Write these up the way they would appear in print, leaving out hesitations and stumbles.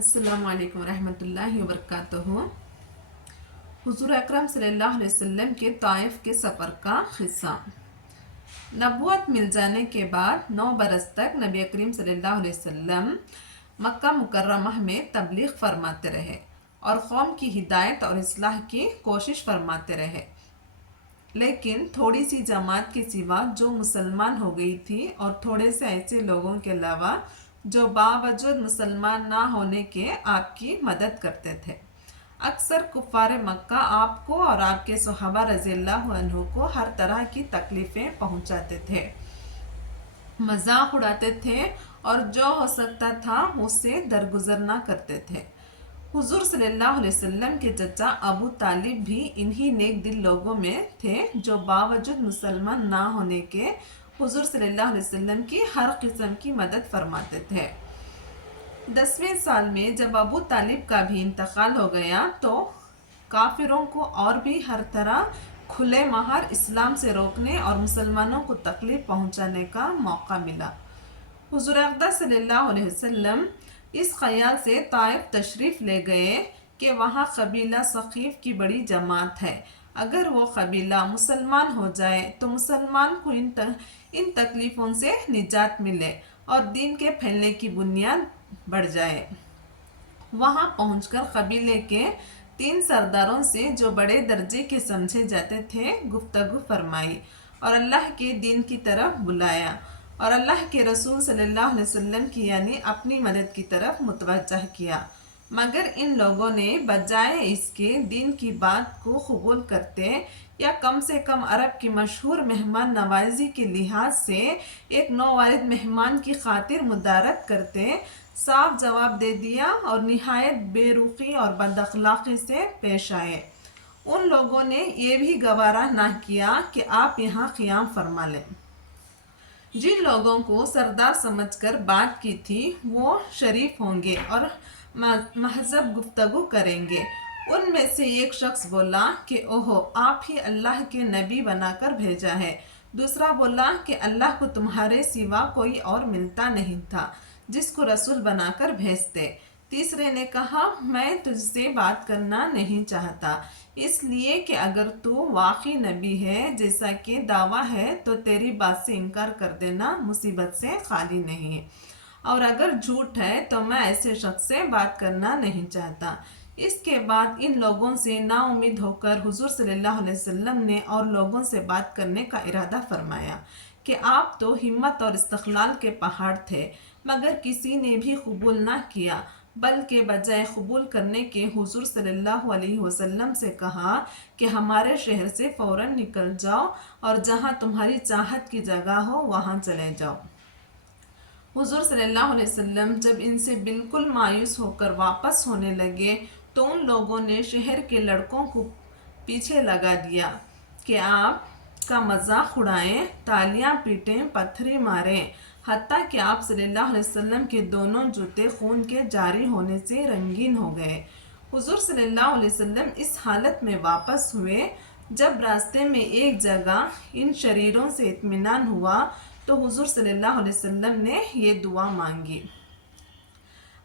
السلام علیکم ورحمۃ اللہ وبرکاتہ۔ حضور اکرم صلی اللہ علیہ وسلم کے طائف کے سفر کا قصہ۔ نبوت مل جانے کے بعد 9 برس تک نبی کریم صلی اللہ علیہ وسلم مکہ مکرمہ میں تبلیغ فرماتے رہے اور قوم کی ہدایت اور اصلاح کی کوشش فرماتے رہے، لیکن تھوڑی سی جماعت کے سوا جو مسلمان ہو گئی تھی اور تھوڑے سے ایسے لوگوں کے علاوہ جو باوجود مسلمان نہ ہونے کے آپ کی مدد کرتے تھے، اکثر کفار مکہ آپ کو اور آپ کے صحابہ رضی اللہ عنہ کو ہر طرح کی تکلیفیں پہنچاتے تھے، مذاق اڑاتے تھے اور جو ہو سکتا تھا اس سے درگزر نہ کرتے تھے۔ حضور صلی اللہ علیہ وسلم کے چچا ابو طالب بھی انہی نیک دل لوگوں میں تھے جو باوجود مسلمان نہ ہونے کے حضور صلی اللہ علیہ وسلم کی ہر قسم کی مدد فرماتے تھے۔ 10ویں سال میں جب ابو طالب کا بھی انتقال ہو گیا تو کافروں کو اور بھی ہر طرح کھلے مہار اسلام سے روکنے اور مسلمانوں کو تکلیف پہنچانے کا موقع ملا۔ حضور اقدس صلی اللہ علیہ وسلم اس خیال سے طائف تشریف لے گئے کہ وہاں قبیلہ ثقیف کی بڑی جماعت ہے، اگر وہ قبیلہ مسلمان ہو جائے تو مسلمان کو ان تکلیفوں سے نجات ملے اور دین کے پھیلنے کی بنیاد بڑھ جائے۔ وہاں پہنچ کر قبیلے کے 3 سرداروں سے جو بڑے درجے کے سمجھے جاتے تھے گفتگو فرمائی اور اللہ کے دین کی طرف بلایا اور اللہ کے رسول صلی اللہ علیہ وسلم کی یعنی اپنی مدد کی طرف متوجہ کیا، مگر ان لوگوں نے بجائے اس کے دین کی بات کو قبول کرتے یا کم سے کم عرب کی مشہور مہمان نوازی کے لحاظ سے ایک نووارد مہمان کی خاطر مدارت کرتے صاف جواب دے دیا اور نہایت بے رخی اور بد اخلاقی سے پیش آئے۔ ان لوگوں نے یہ بھی گوارا نہ کیا کہ آپ یہاں قیام فرما لیں۔ جن لوگوں کو سردار سمجھ کر بات کی تھی وہ شریف ہوں گے اور مہذب گفتگو کریں گے۔ ان میں سے ایک شخص بولا کہ اوہو، آپ ہی اللہ کے نبی بنا کر بھیجا ہے۔ دوسرا بولا کہ اللہ کو تمہارے سوا کوئی اور ملتا نہیں تھا جس کو رسول بنا کر بھیجتے۔ تیسرے نے کہا، میں تجھ سے بات کرنا نہیں چاہتا، اس لیے کہ اگر تو واقعی نبی ہے جیسا کہ دعویٰ ہے تو تیری بات سے انکار کر دینا مصیبت سے خالی نہیں ہے، اور اگر جھوٹ ہے تو میں ایسے شخص سے بات کرنا نہیں چاہتا۔ اس کے بعد ان لوگوں سے نا امید ہو کر حضور صلی اللہ علیہ وسلم نے اور لوگوں سے بات کرنے کا ارادہ فرمایا کہ آپ تو ہمت اور استقلال کے پہاڑ تھے، مگر کسی نے بھی قبول نہ کیا، بلکہ بجائے قبول کرنے کے حضور صلی اللہ علیہ وسلم سے کہا کہ ہمارے شہر سے فوراً نکل جاؤ اور جہاں تمہاری چاہت کی جگہ ہو وہاں چلے جاؤ۔ حضور صلی اللہ علیہ وسلم جب ان سے بالکل مایوس ہو کر واپس ہونے لگے تو ان لوگوں نے شہر کے لڑکوں کو پیچھے لگا دیا کہ آپ کا مذاق اڑائیں، تالیاں پیٹیں، پتھریں ماریں، حتیٰ کہ آپ صلی اللہ علیہ وسلم کے دونوں جوتے خون کے جاری ہونے سے رنگین ہو گئے۔ حضور صلی اللہ علیہ وسلم اس حالت میں واپس ہوئے۔ جب راستے میں ایک جگہ ان شریروں سے اطمینان ہوا تو حضور صلی اللہ علیہ وسلم نے یہ دعا مانگی،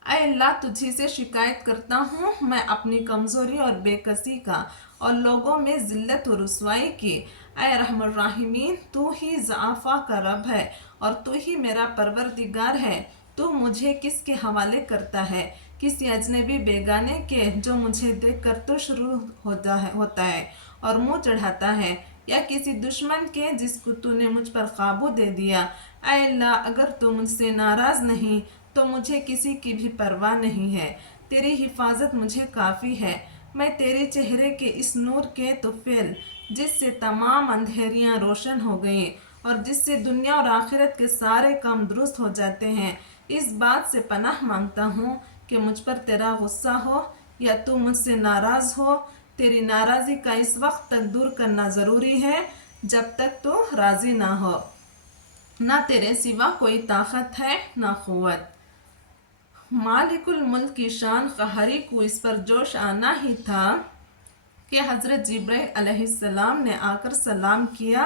اے اللہ، تجھی سے شکایت کرتا ہوں، میں اپنی کمزوری اور بے کسی کا اور لوگوں میں ذلت و رسوائی کی۔ اے رحم الراحمین، تو ہی ضعفاء کا رب ہے اور تو ہی میرا پروردگار ہے۔ تو مجھے کس کے حوالے کرتا ہے؟ کسی اجنبی بیگانے کے جو مجھے دیکھ کر تو شروع ہوتا ہے اور منہ چڑھاتا ہے، یا کسی دشمن کے جس کو تو نے مجھ پر قابو دے دیا؟ اے اللہ، اگر تو مجھ سے ناراض نہیں تو مجھے کسی کی بھی پرواہ نہیں ہے، تیری حفاظت مجھے کافی ہے۔ میں تیرے چہرے کے اس نور کے طفیل جس سے تمام اندھیریاں روشن ہو گئیں اور جس سے دنیا اور آخرت کے سارے کام درست ہو جاتے ہیں، اس بات سے پناہ مانگتا ہوں کہ مجھ پر تیرا غصہ ہو یا تو مجھ سے ناراض ہو۔ تیری ناراضی کا اس وقت تک دور کرنا ضروری ہے جب تک تو راضی نہ ہو۔ نہ تیرے سوا کوئی طاقت ہے نہ قوت۔ مالک الملک کی شان قہری کو اس پر جوش آنا ہی تھا کہ حضرت جبرائیل علیہ السلام نے آ کر سلام کیا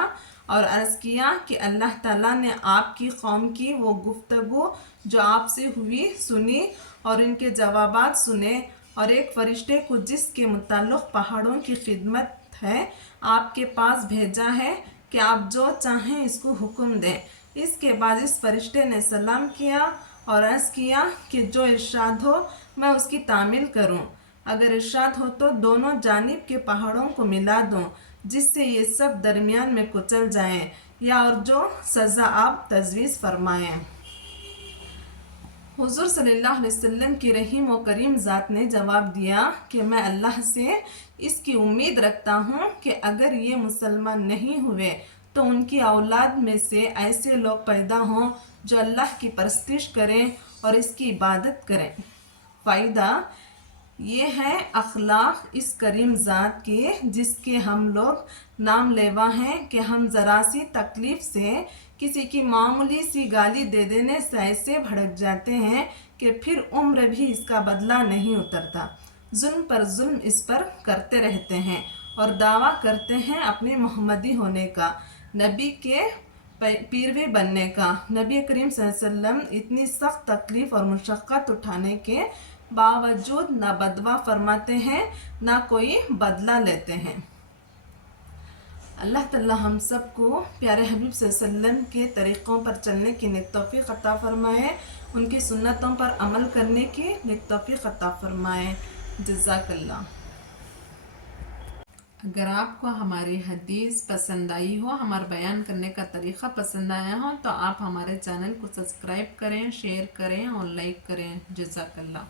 اور عرض کیا کہ اللہ تعالیٰ نے آپ کی قوم کی وہ گفتگو جو آپ سے ہوئی سنی اور ان کے جوابات سنے، اور ایک فرشتے کو جس کے متعلق پہاڑوں کی خدمت ہے آپ کے پاس بھیجا ہے کہ آپ جو چاہیں اس کو حکم دیں۔ اس کے بعد اس فرشتے نے سلام کیا اور عرض کیا کہ جو ارشاد ہو میں اس کی تعمیل کروں، اگر ارشاد ہو تو دونوں جانب کے پہاڑوں کو ملا دوں جس سے یہ سب درمیان میں کچل جائیں، یا اور جو سزا آپ تجویز فرمائیں۔ حضور صلی اللہ علیہ وسلم کی رحیم و کریم ذات نے جواب دیا کہ میں اللہ سے اس کی امید رکھتا ہوں کہ اگر یہ مسلمان نہیں ہوئے تو ان کی اولاد میں سے ایسے لوگ پیدا ہوں جو اللہ کی پرستش کریں اور اس کی عبادت کریں۔ فائدہ یہ ہے اخلاق اس کریم ذات کے جس کے ہم لوگ نام لیوا ہیں کہ ہم ذرا سی تکلیف سے کسی کی معمولی سی گالی دے دینے سے ایسے بھڑک جاتے ہیں کہ پھر عمر بھی اس کا بدلہ نہیں اترتا، ظلم پر ظلم اس پر کرتے رہتے ہیں اور دعویٰ کرتے ہیں اپنے محمدی ہونے کا، نبی کے پیروی بننے کا۔ نبی کریم صلی اللہ علیہ وسلم اتنی سخت تکلیف اور مشقت اٹھانے کے باوجود نہ بدوا فرماتے ہیں نہ کوئی بدلہ لیتے ہیں۔ اللہ تعالی ہم سب کو پیارے حبیب صلی اللہ علیہ وسلم کے طریقوں پر چلنے کی نیک توفیق عطا فرمائے، ان کی سنتوں پر عمل کرنے کی نیک توفیق عطا فرمائے۔ جزاک اللہ۔ اگر آپ کو ہماری حدیث پسند آئی ہو، ہمارا بیان کرنے کا طریقہ پسند آیا ہو تو آپ ہمارے چینل کو سبسکرائب کریں، شیئر کریں اور لائک کریں۔ جزاک اللہ۔